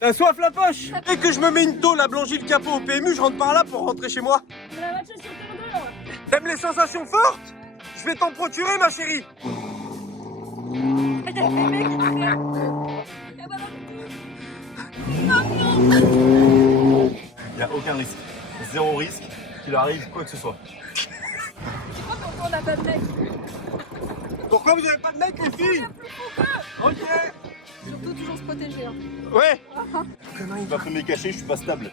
T'as soif la poche? Dès que je me mets une tôle à blanchir le capot au PMU, je rentre par là pour rentrer chez moi. T'aimes les sensations fortes? Je vais t'en procurer ma chérie. Il n'y a aucun risque. Zéro risque qu'il arrive quoi que ce soit. On n'a pas de mec. Pourquoi vous avez pas de mec les filles? Ok. Surtout toujours se protéger. Hein. Ouais. Il va me cacher, je suis pas stable.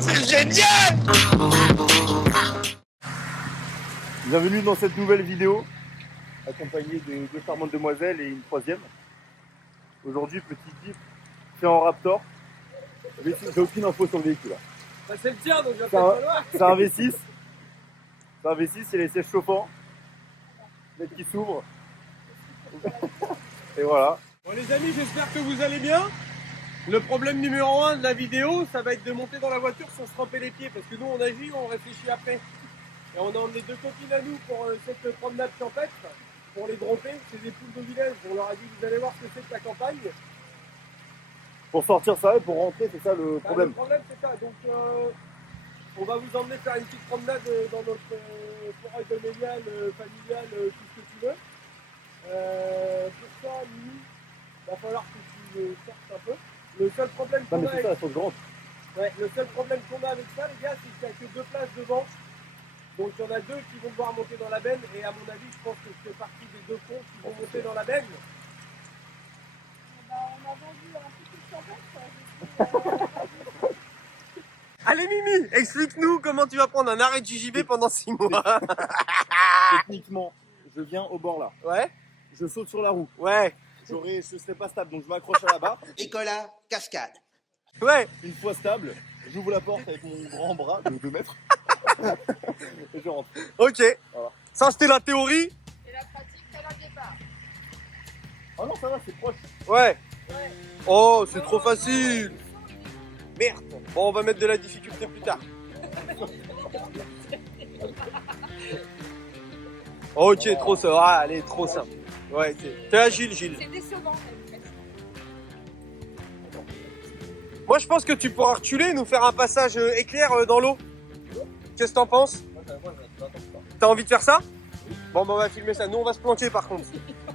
C'est génial. Bienvenue dans cette nouvelle vidéo, accompagné de deux charmantes demoiselles et une troisième. Aujourd'hui, petit Jeep fait en Raptor. J'ai aucune info sur le véhicule. Bah, c'est le tien donc C'est un V6. C'est un V6, il a les sièges chauffants. Peut-être qui s'ouvre. Et voilà. Bon les amis, j'espère que vous allez bien. Le problème numéro 1 de la vidéo, ça va être de monter dans la voiture sans se tremper les pieds. Parce que nous on agit, on réfléchit après. Et on a emmené deux copines à nous pour cette promenade champêtre, pour les dropper. C'est des poules de village. On leur a dit vous allez voir ce que c'est que la campagne. Pour sortir ça et pour rentrer, c'est ça le problème. Le problème c'est ça. Donc on va vous emmener faire une petite promenade dans notre forêt doméniale, familiale, tout ce que tu veux. Pour ça, Mimi, il va falloir que tu sortes un peu. Le seul problème Non qu'on mais a c'est avec... ça, il faut que je rentre. Ouais, le seul problème qu'on a avec ça, les gars, c'est qu'il n'y a que deux places devant. Donc il y en a deux qui vont devoir monter dans la benne. Et à mon avis, je pense que je fais partie des deux cons qui vont monter dans la benne. On a vendu un petit peu de champêtre. Allez Mimi, explique-nous comment tu vas prendre un arrêt de JJB pendant 6 mois. Techniquement, je viens au bord là. Ouais. Je saute sur la roue. Ouais. Je serai pas stable, donc je m'accroche à la barre. Nicolas Cascade. Ouais. Une fois stable, j'ouvre la porte avec mon grand bras de 2 mètres. Et je rentre. Ok. Voilà. Ça c'était la théorie. Et la pratique, c'est un départ. Oh non, ça va, c'est proche. Ouais. Oh, c'est trop facile. Merde. Bon, on va mettre de la difficulté plus tard. Ok, trop ça. Ah, allez, trop simple. Ouais, t'es agile, Gilles. C'est décevant. Moi, je pense que tu pourras reculer et nous faire un passage éclair dans l'eau. Qu'est-ce que t'en penses? T'as envie de faire ça? Bon, bah, on va filmer ça. Nous, on va se planquer par contre.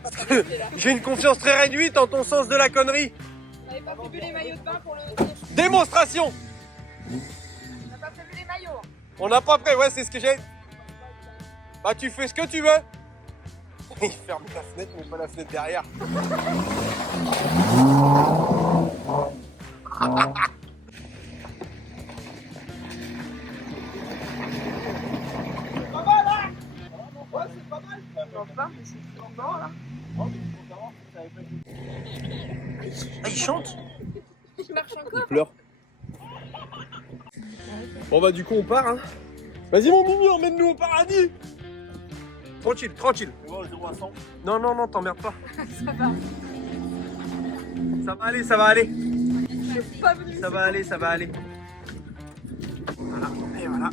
Parce que j'ai une confiance très réduite en ton sens de la connerie. On n'avait pas prévu les maillots de bain pour le. Démonstration! On n'a pas prévu les maillots. On n'a pas prêt, ouais, c'est ce que j'ai. Bah, tu fais ce que tu veux. Il ferme la fenêtre, mais pas la fenêtre derrière. C'est pas mal, hein? Ouais, c'est pas mal. Enfin, mais c'est encore là. Ah, il chante? Il marche encore. Il pleure. Bon, bah, du coup, on part, hein. Vas-y, mon Mimi, emmène-nous au paradis. Tranquille, tranquille. Tu vois, le 0 à 100. Non, non, non, t'emmerdes pas. Ça va. Ça va aller, ça va aller. Je suis pas venue. Ça va aller, ça va aller. Voilà, et voilà.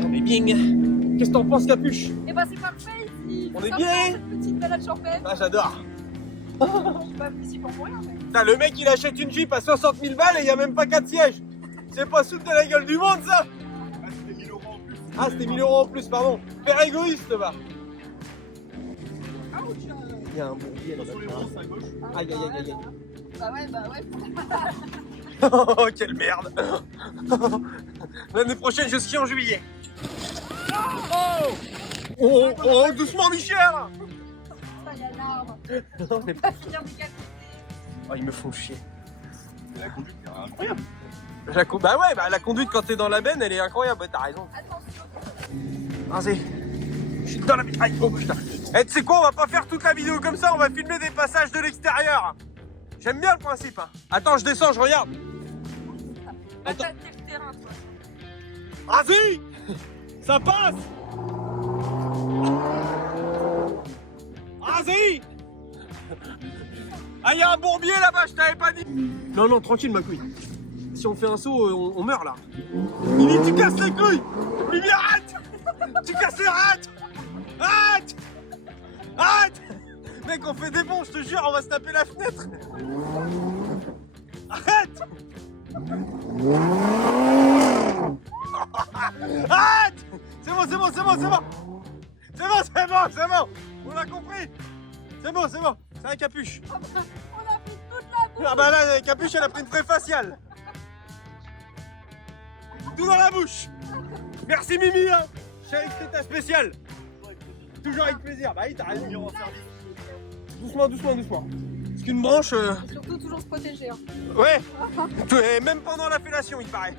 On est bien. Qu'est-ce que t'en penses, Capuche? Et bah c'est parfait ici. On C'est est sympa, bien. cette petite balade champêtre. Ah, j'adore. Je suis pas venue ici pour mourir. Mais... Putain, le mec, il achète une Jeep à 60 000 balles et il n'y a même pas 4 sièges. C'est pas sous de la gueule du monde, ça. Ah, c'était 1000 € en plus. Ah, c'était 1000 € en plus, pardon. Père égoïste, va. Il y a un bourbier Sur les ronds, c'est à gauche. Aïe, aïe, aïe, aïe. Bah ouais. Oh, quelle merde. L'année prochaine, je skie en juillet. Oh, doucement, Michel. Ça y a l'arbre. Non, mais Pas finir décapité. oh, ils me font chier. Et la conduite, c'est incroyable. Bah ouais, bah la conduite quand t'es dans la benne, elle est incroyable. Ouais, t'as raison. Attention. Vas-y. Je suis dans la benne. Aïe, oh putain. Eh, tu sais quoi, on va pas faire toute la vidéo comme ça, on va filmer des passages de l'extérieur. J'aime bien le principe. Hein. Attends, je descends, je regarde. Bah t'as le terrain, toi. Vas-y. Ça passe. Vas-y. Ah, y'a un bourbier là-bas, je t'avais pas dit. Non, non, tranquille, ma couille. Si on fait un saut, on meurt là. Mimi, tu casses les couilles. Mimi, arrête. Tu casses les arrête. Arrête. Arrête. Mec, on fait des bons, je te jure, on va se taper la fenêtre. Arrête. Arrête. C'est bon, c'est bon, c'est bon, c'est bon. C'est bon, c'est bon, c'est bon. On a compris. C'est bon, c'est bon. C'est un capuche. On a pris toute la bouffe. Ah bah là, la capuche, elle a pris une vraie faciale. Tout dans la bouche. Merci Mimi, hein. J'ai écrit ta spéciale. Toujours avec plaisir. Bah oui, t'as raison. Doucement, doucement, doucement. Parce qu'une branche... Surtout toujours se protéger. Hein. Ouais. Et même pendant la fellation, il paraît.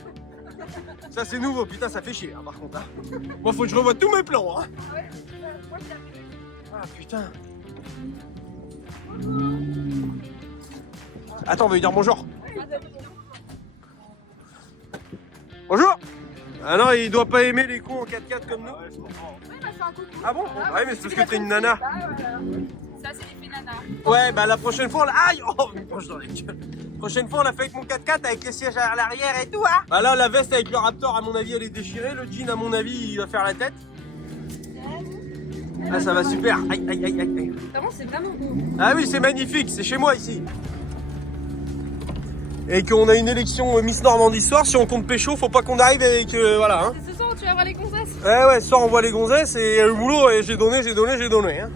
Ça, c'est nouveau. Putain, ça fait chier, hein, par contre. Hein. Moi, faut que je revoie tous mes plans. Hein. Ah ouais, moi je l'ai fait. Ah, putain. Attends, on va lui dire bonjour. Bonjour. Ah non, il doit pas aimer les cons en 4x4 comme nous. Ouais, bah c'est un coucou. Ah bon? Ouais, mais c'est parce que t'es une nana. Bah, voilà. Ça, c'est l'effet nana. Ouais, bah la prochaine fois, on l'a... Aïe! Oh, une branche dans la gueule. Prochaine fois, on l'a fait avec mon 4x4 avec les sièges à l'arrière et tout, hein. Bah là, la veste avec le Raptor, à mon avis, elle est déchirée. Le jean, à mon avis, il va faire la tête. Ah, ça va super. Aïe, aïe, aïe, aïe. Vraiment, c'est vraiment beau. Ah oui, c'est magnifique. C'est chez moi, ici. Et qu'on a une élection Miss Normandie ce soir. Si on compte pécho, faut pas qu'on arrive avec... voilà, hein. C'est ce soir où tu vas voir les gonzesses. Ouais, ce soir, on voit les gonzesses et le boulot, et j'ai donné, hein.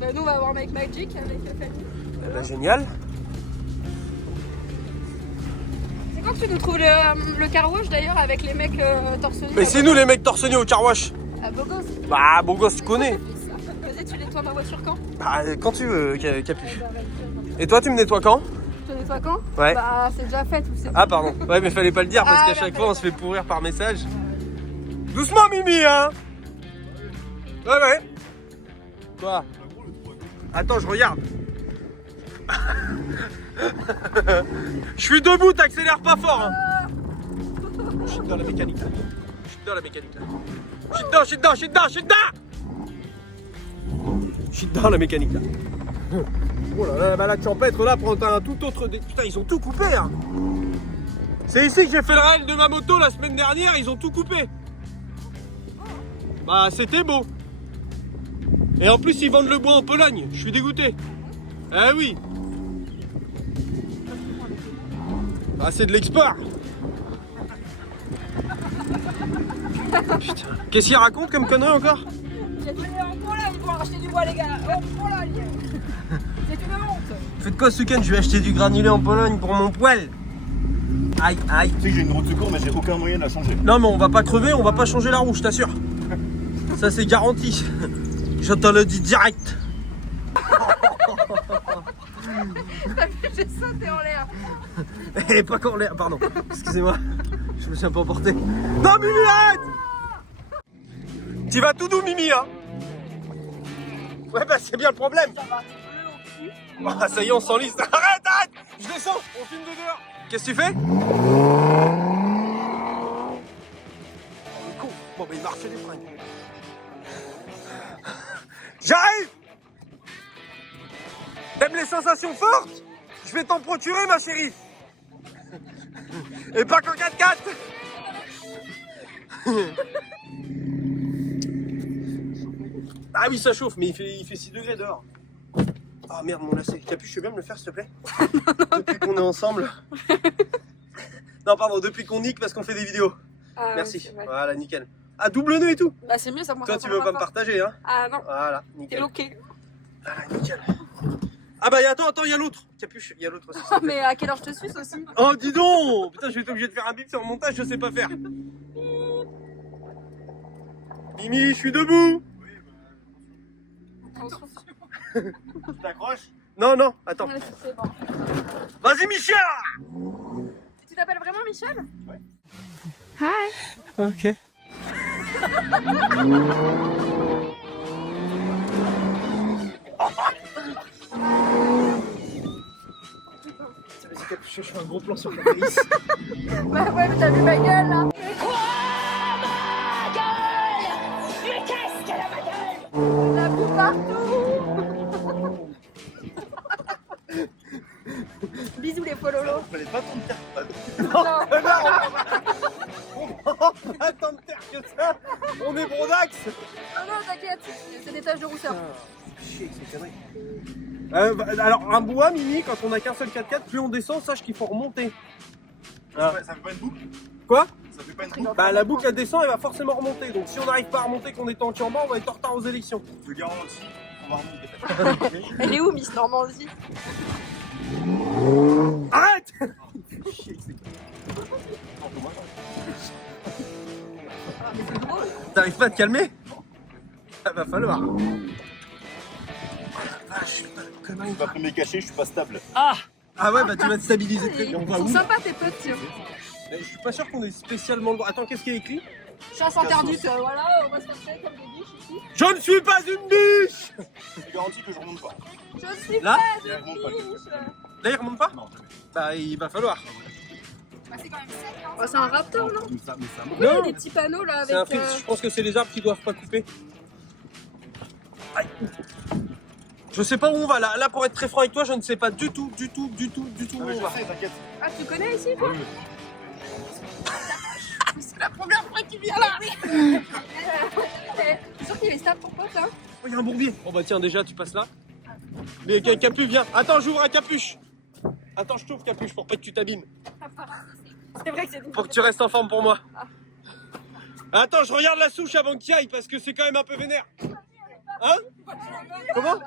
Bah, nous, on va voir Mike Magic avec la famille. Bah, génial. C'est quand que tu nous trouves le car wash d'ailleurs avec les mecs torse nu? Mais c'est nous les mecs torse nu au car wash. Ah, beau gosse. Bah, beau gosse, tu connais. Vas-y, tu nettoies ma voiture quand? Bah, quand tu veux, Capu. Et toi, tu me nettoies quand? Tu nettoies quand? Ouais. Bah, c'est déjà fait, tout c'est. Ah, pardon. Ouais, mais fallait pas le dire parce Ah, qu'à chaque merde, fois, on se fait pourrir par message. Doucement, Mimi, hein. Ouais, ouais. Quoi? Attends, je regarde. Je suis debout, t'accélères pas fort. Hein. Je suis dans la mécanique là. Je suis dans la mécanique là. Je suis dedans, je suis dedans, je suis dedans, je suis dedans. Je suis dans la mécanique là. Oh là là, bah là tu empêtres là pour un tout autre... Putain, ils ont tout coupé hein. C'est ici que j'ai fait le rail de ma moto la semaine dernière, ils ont tout coupé. Bah c'était beau. Et en plus ils vendent le bois en Pologne, je suis dégoûté. Ah oui. Ah c'est de l'export. Putain. Qu'est-ce qu'il raconte comme connerie encore? J'ai trouvé en Pologne pour acheter du bois, les gars. En Pologne. C'est une honte. Faites quoi ce week-end? Je vais acheter du granulé en Pologne pour mon poêle. Aïe, aïe. Tu sais que j'ai une roue de secours, mais j'ai aucun moyen de la changer. Non mais on va pas crever, on va pas changer la roue, je t'assure. Ça c'est garanti. Je te le dis direct. J'ai sauté en l'air. Et pas qu'en l'air, pardon. Excusez-moi. Je me suis un peu emporté. Non Mimi, arrête. Tu vas tout doux Mimi, hein. Ouais bah c'est bien le problème. Ah, ça y est, on s'enlise. Arrête, arrête. Je descends, on filme de dehors. Qu'est-ce que tu fais? Con. Bon bah il marche les fringues. J'arrive. T'aimes les sensations fortes? Je vais t'en procurer ma chérie. Et pas qu'en 4x4. Ah oui ça chauffe mais il fait 6 degrés dehors. Ah merde mon lacet. Capuche, tu veux bien me le faire s'il te plaît? Depuis qu'on est ensemble. Non pardon, depuis qu'on nique parce qu'on fait des vidéos. Ah, Merci. ouais, Voilà, nickel. Ah double nœud et tout. bah c'est mieux ça. Moi, Toi ça tu veux sent pas me fort. partager hein? Ah non, Voilà, t'es nickel. loqué. Voilà, nickel. Ah bah attends, il y a l'autre. Capuche, il y a l'autre aussi. s'il te Oh, plaît. mais à quelle heure je te suis aussi? Oh dis donc. Putain je vais être obligé de faire un bip sur le montage, je sais pas faire. Mimi, je suis debout. Tu t'accroches? Non, non, attends. Ouais, c'est bon. Vas-y Michel. Tu t'appelles vraiment Michel? Ouais. Hi. Ok. Vas-y Capuche, je fais un gros plan sur ta face. Bah ouais, mais t'as vu ma gueule là? On a vu partout. Vous prenez pas tant de terre. On prend pas tant de terre que ça. On est Brondax. Non, t'inquiète, c'est des taches de rousseur. Chier, c'est connerie. Alors, un bois, Mimi, quand on a qu'un seul 4x4, plus on descend, sache qu'il faut remonter. Ça fait pas une boucle? Quoi? Ça fait pas une boucle? Bah, la boucle, elle descend, elle va forcément remonter. Donc, si on n'arrive pas à remonter, qu'on est en turban, on va être en retard aux élections. Je te garantis, on va remonter. Elle est où, Miss Normandie? Arrête. T'arrives pas à te calmer? Ça va falloir. Vache, Je suis pas pris mes cachets, je suis pas stable. Ah ouais, bah tu vas te stabiliser très bien. On va Ils où? sont sympas tes potes, tiens. Je suis pas sûr qu'on ait spécialement le droit. Attends, qu'est-ce qui est écrit? Chasse interdite, voilà, on va se faire ça comme des biches ici. Je ne suis pas une biche. Je te garantis que je remonte pas. Je suis Là? pas Il remonte pas. une biche. Là, il remonte pas? Non, jamais. Bah, il va falloir. Bah, c'est quand même sec, hein. Bah, c'est un raptor, non? Mais ça Pourquoi il y a Non. des petits panneaux là C'est un avec. fil. Je pense que c'est les arbres qui doivent pas couper. Aïe. Je sais pas où on va là. Là, pour être très franc avec toi, je ne sais pas du tout où Non, mais on je va. sais, t'inquiète. Ah, tu connais ici, toi? Oui. C'est la première fois qu'il vient là. C'est sûr qu'il est stable pour pote, hein? Oh, il y a un bourbier. Bon bah tiens, déjà, tu passes là. Mais Capuche, viens. Attends, j'ouvre à Capuche. Attends, je t'ouvre Capuche pour pas que tu t'abîmes. C'est vrai que c'est Pour que tu restes en forme pour moi. Attends, je regarde la souche avant qu'il aille parce que c'est quand même un peu vénère. Hein? Comment?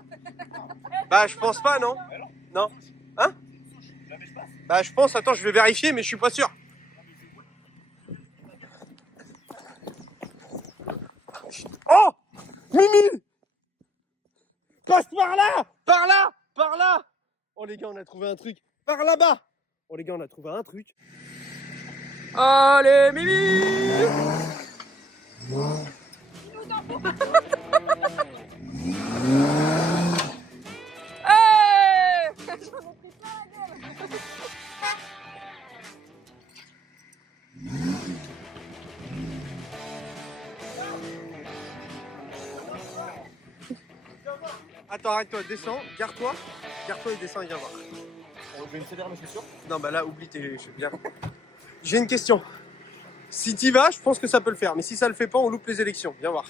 Bah, je pense pas, non? Non. Hein? Bah, je pense, attends, je vais vérifier, mais je suis pas sûr. Oh! Mimi! Passe par là! Par là! Par là! Oh, les gars, on a trouvé un truc. Par là-bas! Oh, les gars, on a trouvé un truc. Allez, Mimi! Hey! Attends, arrête-toi, descends, garde-toi et descends et viens voir. On fait une CDR mes chaussures? Non, bah là, oublie tes. Viens. J'ai une question. Si t'y vas, je pense que ça peut le faire, mais si ça le fait pas, on loupe les élections. Viens voir.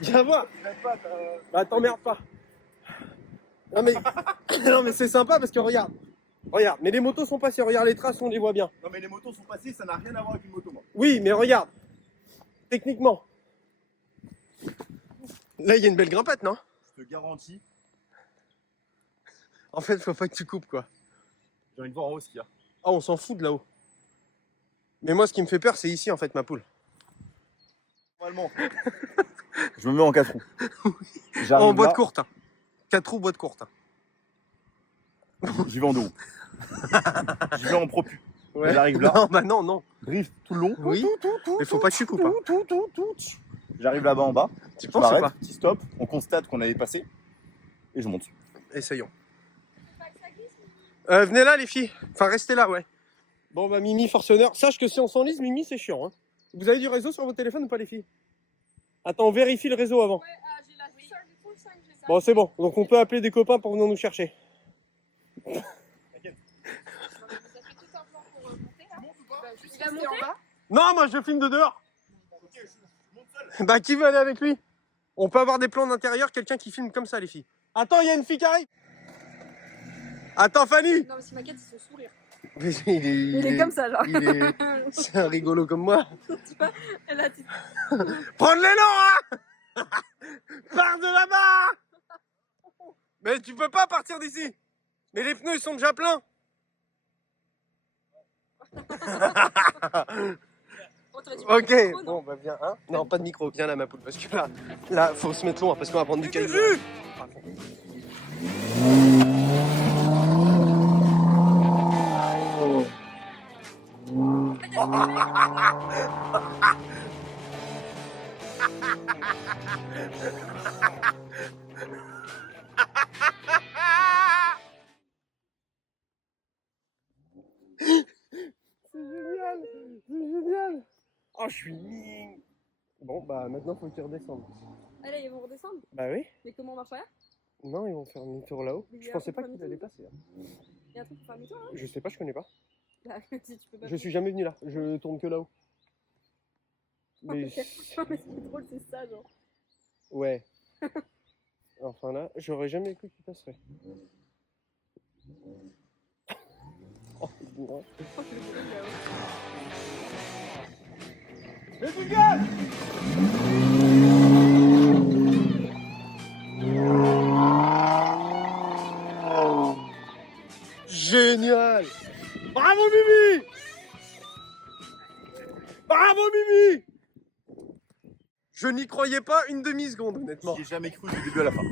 Viens voir. Bah, t'emmerdes pas. Non, mais, non, mais c'est sympa parce que regarde. Regarde, mais les motos sont passées, regarde les traces, on les voit bien. Non, mais les motos sont passées, ça n'a rien à voir avec une moto, moi. Oui, mais regarde. Techniquement. Là, il y a une belle grimpette, non? Je te garantis. En fait, faut pas que tu coupes, quoi. J'ai envie de voir en haut ce qu'il y a. Ah, on s'en fout de là-haut. Mais moi, ce qui me fait peur, c'est ici, en fait, ma poule. Normalement. Je me mets en 4 roues. En boîte courte. 4 roues, boîte courte. J'y vais en 2 roues. J'y vais en propu. Ouais. J'arrive là. Non, bah non. Drift tout le long. Oui, mais faut pas que tu coupes. Hein. J'arrive là-bas en bas. Tu Je penses ou m'arrête, pas? petit stop. On constate qu'on avait passé. Et je monte. Essayons. Venez là, les filles. Enfin, restez là, ouais. Bon, bah, Mimi, forceneur. Sache que si on s'enlise, Mimi, c'est chiant. Hein. Vous avez du réseau sur votre téléphone ou pas, les filles? Attends, on vérifie le réseau avant. Ouais, j'ai la seule du full 5, j'ai ça. Bon, c'est bon. Donc, on peut appeler des copains pour venir nous chercher. Ça fait tout un plan pour monter là. Bah, juste rester en bas. Non, moi, je filme de dehors. Bah, qui veut aller avec lui? On peut avoir des plans d'intérieur, quelqu'un qui filme comme ça, les filles. Attends, il y a une fille qui arrive. Attends, Fanny. Non, mais si Maquette, il se sourire. Mais Il est comme ça, genre. C'est un rigolo comme moi. Tu vois, elle a dit. Prends l'élan, hein. Pars de là-bas. Mais tu peux pas partir d'ici. Mais les pneus, ils sont déjà pleins. Ok, bon, bah viens, hein. Non, pas de micro, viens là, ma poule, parce que là, faut se mettre loin, parce qu'on va prendre du caillou. C'est génial. Oh, je suis mignon. Bon, bah maintenant, faut qu'ils redescendent. Allez, ils vont redescendre. Bah oui. Mais comment on marche arrière? Non, ils vont faire demi-tour là-haut. Il y Je a pensais un pas peu qu'ils de allaient passer. Hein. Il y a un truc pour faire demi-tour là. Je sais pas, je connais pas. Bah, si tu peux pas. Je suis jamais venu là, je tourne que là-haut. Mais Non, mais c'est drôle, c'est ça, genre. ouais. Enfin là, j'aurais jamais cru qu'il passerait. Oh, le bourrin. Oh, le bruit, là-haut. Mais tu gagnes! Génial! Bravo Mimi! Bravo Mimi! Je n'y croyais pas une demi-seconde, honnêtement. J'y ai jamais cru du début à la fin.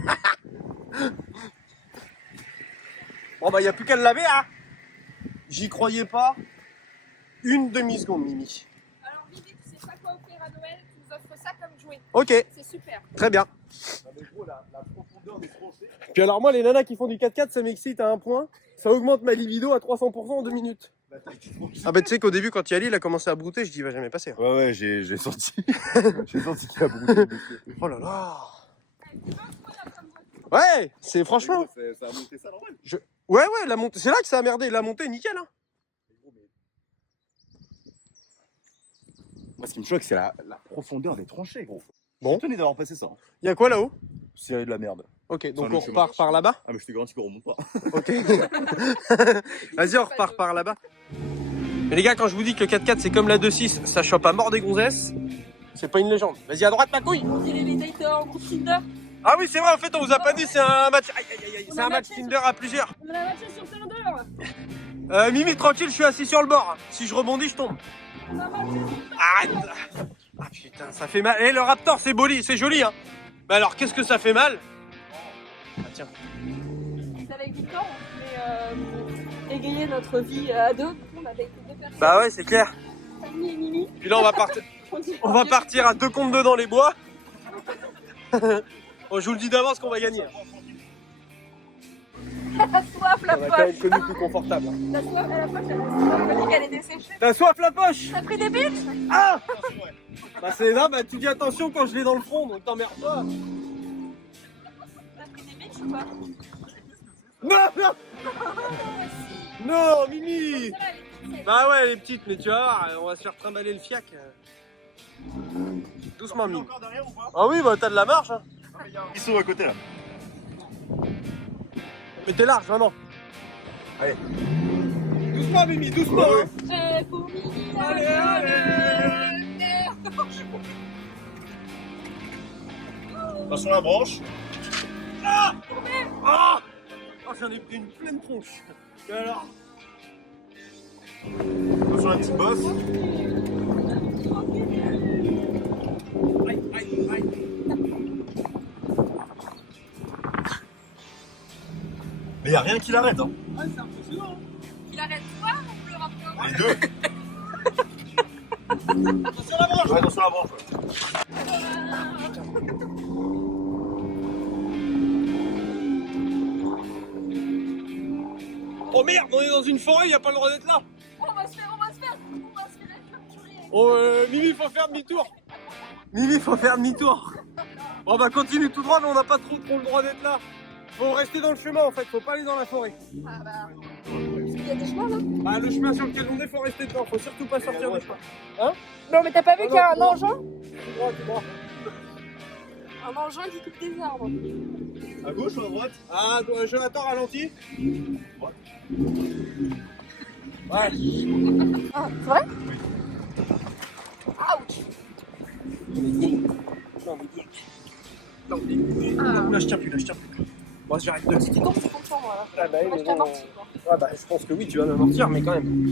Bon bah y a plus qu'à le laver, hein! J'y croyais pas une demi-seconde, Mimi. Alors, Vivi, tu sais pas quoi offrir à Noël, tu nous offres ça comme jouet. Ok, C'est super. très bien. Non, mais gros, la profondeur des tranchées. Puis alors moi, les nanas qui font du 4x4, ça m'excite à un point. Ça augmente ma libido à 300% en 2 minutes. Ah bah tu sais qu'au début, quand Yali il a commencé à brouter, je dis il va jamais passer. Hein. Ouais, ouais, j'ai senti. J'ai senti qu'il a brouté. Oh là là. Ouais, c'est franchement. Ça a monté ça normal. Ouais, la montée. C'est là que ça a merdé. La montée, nickel. Hein. Moi, ce qui me choque, c'est la profondeur des tranchées, gros. Bon. Je suis étonné d'avoir passé ça. Y a quoi là-haut? C'est de la merde. Ok, donc le on chemin. repart par là-bas. Ah, mais je te garantis qu'on remonte pas. Ok. Vas-y, on repart par là-bas. Mais les gars, quand je vous dis que le 4x4 c'est comme la 2.6, ça chope à mort des gonzesses, c'est pas une légende. Vas-y à droite, ma couille. On dirait les dates en groupe Tinder. Ah oui, c'est vrai, en fait, on vous a pas dit, c'est un match. Aïe, aïe, aïe, c'est un match Tinder à plusieurs. On a matché sur Tinder. Mimi, tranquille, je suis assis sur le bord. Si je rebondis, je tombe. On a matché sur Arrête. Ah putain, ça fait mal. Eh, le Raptor, c'est joli, hein. Mais alors, qu'est-ce que ça fait mal? Ah tiens. C'est avec Victor, on voulait égayer notre vie à deux. On avait été deux personnes. Bah ouais, c'est clair. Samy et Mimi. Puis là, on va partir à 2 contre 2 dans les bois. Bon, je vous le dis d'avance qu'on va gagner. La soif, la On a quand même poche. connu plus confortable. Hein. La soif, la poche, elle a fallu qu'elle est desséchée. T'as soif la poche? T'as pris des bitches? Ah! Bah c'est là, bah tu dis attention quand je l'ai dans le front, donc t'emmerdes pas. T'as pris des bitches ou pas? Non, non! Non, Mimi! Bah ouais, les petites, mais tu vas voir, on va se faire trimballer le fiac. Doucement, Mimi. Encore derrière ou pas? Ah oui, bah t'as de la marge. Hein. Il y a un ruisseau à côté là. Mais t'es large, vraiment. Allez. Doucement, Mimi, doucement. Ouais, Hein. Pour Mimi, Allez, allez. Attention à la branche. Ah! Ah! Oh, j'en ai pris une pleine tronche. Et alors? Attention à la petite bosse. Aïe, aïe, aïe. Mais y a rien qui l'arrête, hein. Ah, c'est impressionnant. Il arrête toi ou le rapport? Les deux. Attention à la branche. Ouais, attention à la branche. Ouais. Oh merde, on est dans une forêt, y a pas le droit d'être là. On va se faire capturer. Oh, Mimi, faut faire demi-tour. Mimi, faut faire demi-tour. Bon, bah continue tout droit, mais on n'a pas trop le droit d'être là. Faut rester dans le chemin en fait, faut pas aller dans la forêt. Ah bah. Il y a des chemins là? Bah, le chemin sur lequel on est, faut rester dedans, faut surtout pas sortir du chemin. Hein? Non, mais t'as pas vu Ah qu'il y a non, un engin? Tout droit, tout droit. Un engin qui coupe des arbres. À gauche ou à droite? Ah, Jonathan, ralentis. Ouais. Ah, c'est vrai? Ouch! Non, mais là, je tiens plus, là, je tiens plus. Bon, j'arrête de. Si tu tombes, c'est content, moi. Là. Ah, bah, Moi, je t'amortis, quoi. Ah, bah, je pense que oui, tu vas m'amortir, mais quand même.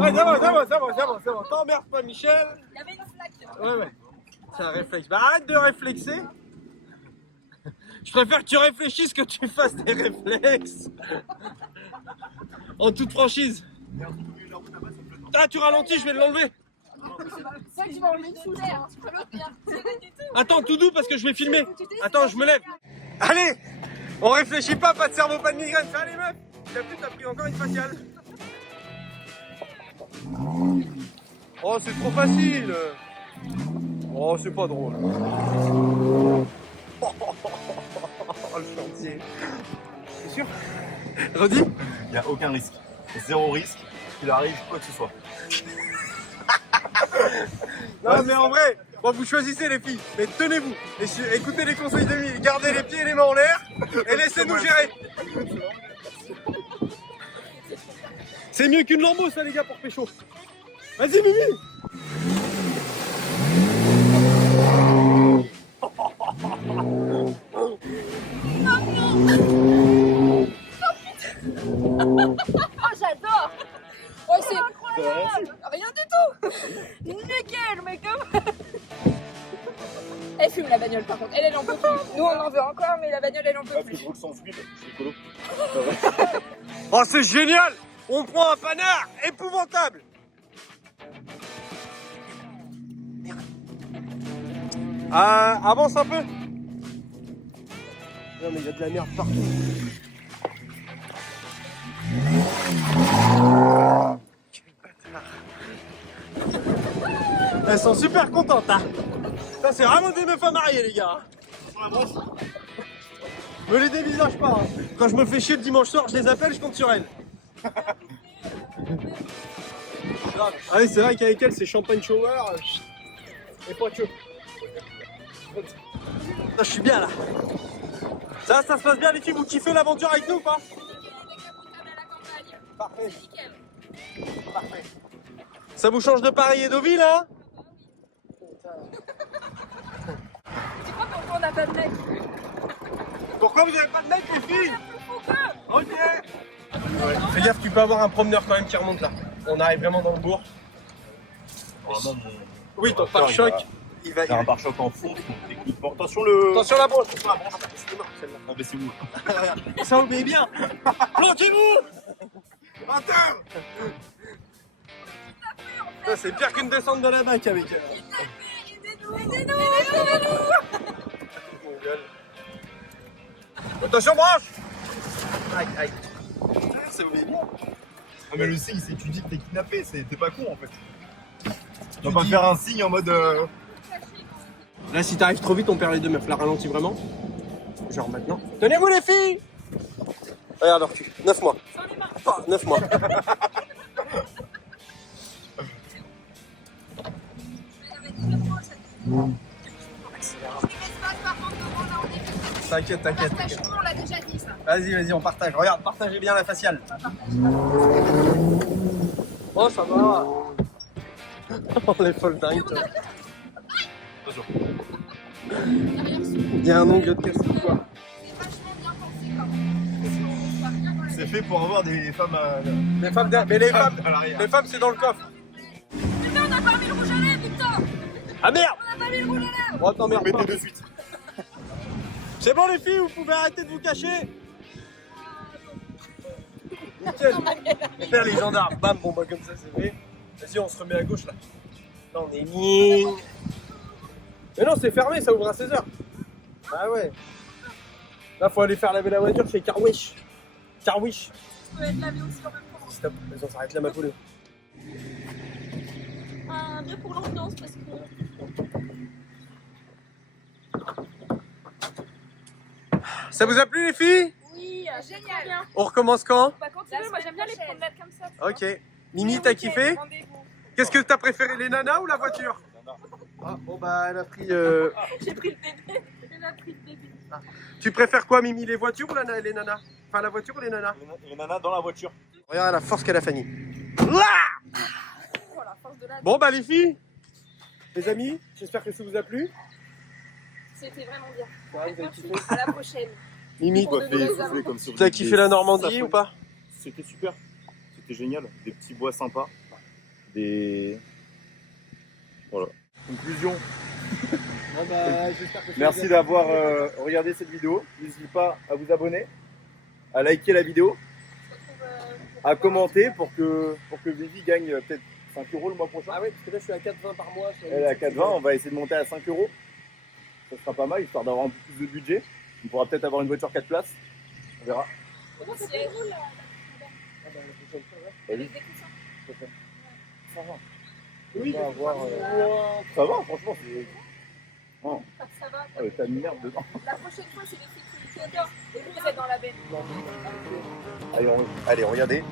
Ouais, ça va. T'emmerdes pas, Michel. Il y avait une flaque. Ouais. C'est un réflexe. Bah, arrête de réflexer. Je préfère que tu réfléchisses que tu fasses des réflexes. En toute franchise. Ah, tu ralentis, je vais l'enlever. C'est vrai que tu vas enlever une fougère, hein. Tu peux l'autre bien. C'est rien du tout. Attends, tout doux parce que je vais filmer. Attends, je me lève. Allez, on réfléchit pas de cerveau, pas de migraine. Allez, meuf. T'as vu, t'as pris encore une faciale. Oh, c'est trop facile. Oh, c'est pas drôle. le chantier. C'est sûr? Redis? Il n'y a aucun risque. Zéro risque qu'il arrive quoi que ce soit. Non mais en vrai, bon, vous choisissez les filles, mais tenez-vous. Écoutez les conseils de Mimi, gardez les pieds et les mains en l'air et laissez-nous gérer. C'est mieux qu'une lambeau ça les gars pour pécho. Vas-y Mimi. Oh, j'adore. Oh, c'est incroyable. Rien du tout. Nickel, mais comme... Elle fume la bagnole par contre. Elle en peut plus. Nous, on en veut encore, mais la bagnole, elle en peut Parce que plus. je roule sans huile, c'est écolo. Oh c'est génial. On prend un panard épouvantable. Avance un peu. Non mais il y a de la merde partout. Quel bâtard. Elles sont super contentes hein. Ça c'est vraiment des meufs à marier les gars. Me les dévisage pas hein. Quand je me fais chier le dimanche soir je les appelle, je compte sur elles. Ah oui c'est vrai qu'avec elles c'est champagne shower et pas de chaud. Je suis bien là. Ça se passe bien les filles, vous kiffez l'aventure avec nous ou pas? Parfait. Parfait. Ça vous change de Paris et Deauville hein? Tu crois pourquoi on n'a pas de mec? Pourquoi vous avez pas de mec les filles? Ok. Fais gaffe, tu peux avoir un promeneur quand même qui remonte là. On arrive vraiment dans le bourg. Vraiment, Oui, ton pare-choc, il va. Il y a un pare-choc en fond, techniquement. Attention le. Attention la branche, attention la branche. C'est mort celle-là. Ah bah c'est où? Ça obéit bien. Planquez-vous. Attends. Ça c'est pire qu'une descente de la bac avec elle. Aidez-nous. Attention branche. Aïe aïe. Ça obéit bien. Ah mais le signe c'est tu dis que t'es kidnappé, t'es pas con en fait. Tu vas pas faire un signe en mode Là si t'arrives trop vite on perd les deux meufs. La ralentis vraiment. Genre maintenant. Tenez-vous les filles. Regarde leur cul. 9 mois. 9 mois. T'inquiète, t'inquiète. On l'a déjà dit ça. Vas-y, on partage. Regarde, partagez bien la faciale. Oh, ça va. Oh, les folles dingues. toi. Il y a un ongle de casse quoi. C'est vachement bien pensé quand même. c'est fait pour avoir des femmes à. Les femmes, mais à l'arrière. les femmes c'est dans le coffre. Putain, on n'a pas mis le rouge à lèvres, putain. Ah merde. On n'a pas mis le rouge à lèvres. Oh, t'emmerdes pas. Mettez de suite. C'est bon les filles, vous pouvez arrêter de vous cacher. Nickel. Faire les gendarmes, bam, bon bah comme ça c'est fait. Vas-y, on se remet à gauche là. Là on est bien. Mais non, c'est fermé, ça ouvre à 16h. Ah ouais. Là faut aller faire laver la voiture chez Carwish. Carwish. Tu peux être lavé aussi en même temps. Stop, vas-y, on s'arrête là ma poule. Un mieux pour l'ambiance parce que... Ça vous a plu les filles? Oui, génial. Bien. On recommence quand? Bah quand tu veux, moi j'aime bien les promenades comme ça. tu vois. Ok. Mimi, t'as kiffé? Rendez-vous. Qu'est-ce que t'as préféré, les nanas ou la voiture? Ah, bon bah elle a pris... J'ai pris le bébé. Elle a pris le bébé. Tu préfères quoi Mimi, les voitures ou les nanas? Enfin la voiture ou les nanas? Les nanas dans la voiture. Regarde la force qu'elle a Fanny. Là Oh la force de la... bon bah les filles, les amis, j'espère que ça vous a plu. C'était vraiment bien. Ouais, vous avez kiffé. À la prochaine. Mimi, Pour de vrais amants. Comme sur tu as kiffé la Normandie ou pas? C'était super. C'était génial. Des petits bois sympas. Des. Voilà. Conclusion. Bon, bah, j'espère que ça Merci vous a d'avoir plu. regardé cette vidéo. N'hésitez pas à vous abonner, à liker la vidéo, à commenter pour que Vivi gagne peut-être 5 € le mois prochain. Ah oui, parce que là je suis à 4,20 par mois. sur Elle est à YouTube. 4,20, on va essayer de monter à 5 €. Ça sera pas mal, histoire d'avoir un peu plus de budget. On pourra peut-être avoir une voiture 4 places. On verra. Comment c'est drôle là? Ah bah, la prochaine fois, ouais. Vas-y. Avec des coussins. Ça va. Oui, On va avoir, Wow. Ça va, franchement. C'est... Oh, Ça va. t'as une merde dedans. La prochaine fois, c'est les sécurités. hauteur. Et vous, vous êtes dans la baie. Allez, regardez.